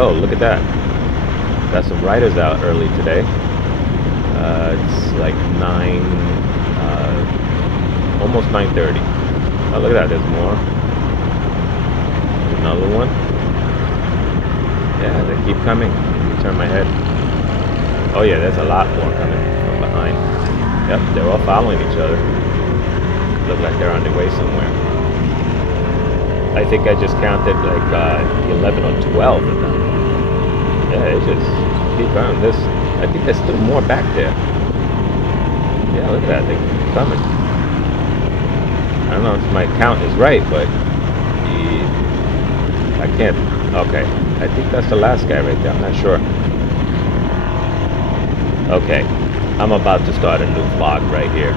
Oh, look at that. Got some riders out early today. It's like 9, almost 9:30. Oh, look at that. There's more. Another one. Yeah, they keep coming. Let me turn my head. Oh yeah, there's a lot more coming from behind. Yep, they're all following each other. Look like they're on their way somewhere. I think I just counted like 11 or 12 of them. Yeah, it just keep going. I think there's still more back there. Yeah, look at that. They keep coming. I don't know if my count is right, but I can't. Okay, I think that's the last guy right there. I'm not sure. Okay, I'm about to start a new vlog right here.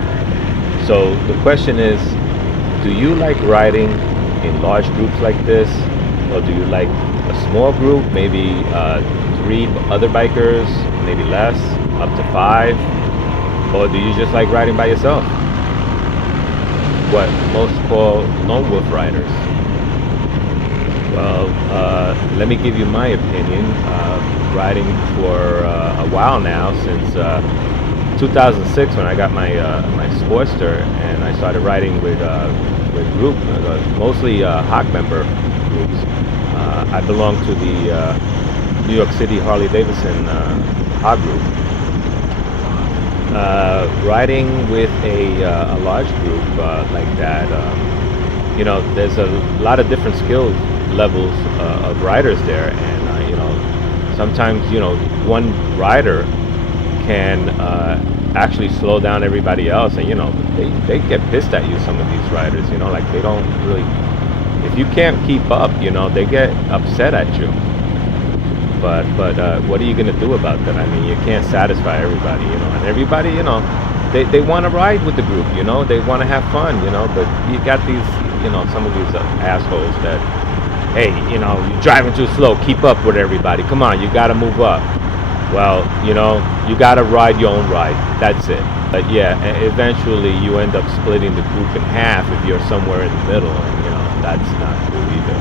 So the question is, do you like riding in large groups like this, or do you like a small group, maybe 3 other bikers, maybe less, up to 5, or do you just like riding by yourself? What most call lone wolf riders. Well, let me give you my opinion. Riding for a while now, since 2006 when I got my my Sportster, and I started riding with group, mostly Hawk member groups. I belong to the New York City Harley Davidson Hawk group. Riding with a large group like that, there's a lot of different skill levels of riders there, and sometimes one rider can actually slow down everybody else, and they get pissed at you. Some of these riders, like they don't really. If you can't keep up, they get upset at you. But what are you gonna do about that? I mean, you can't satisfy everybody, and everybody, they want to ride with the group, they want to have fun, but you got these, some of these assholes that, hey, you're driving too slow, keep up with everybody, come on, you got to move up. Well, you got to ride your own ride, that's it. But yeah, eventually you end up splitting the group in half if you're somewhere in the middle, and that's not cool either.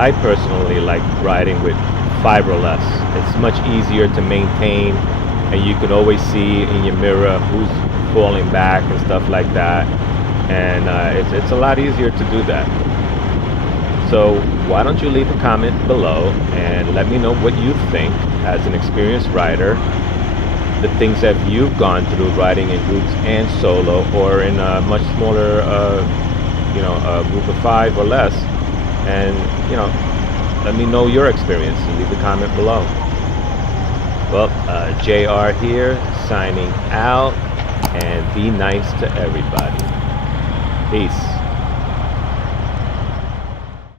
I personally like riding with 5 or less. It's much easier to maintain, and you can always see in your mirror who's falling back and stuff like that, and it's a lot easier to do that. So why don't you leave a comment below and let me know what you think as an experienced rider, the things that you've gone through riding in groups and solo, or in a much smaller a group of 5 or less, and let me know your experience and leave a comment below. Well, JR here, signing out, and be nice to everybody. Peace.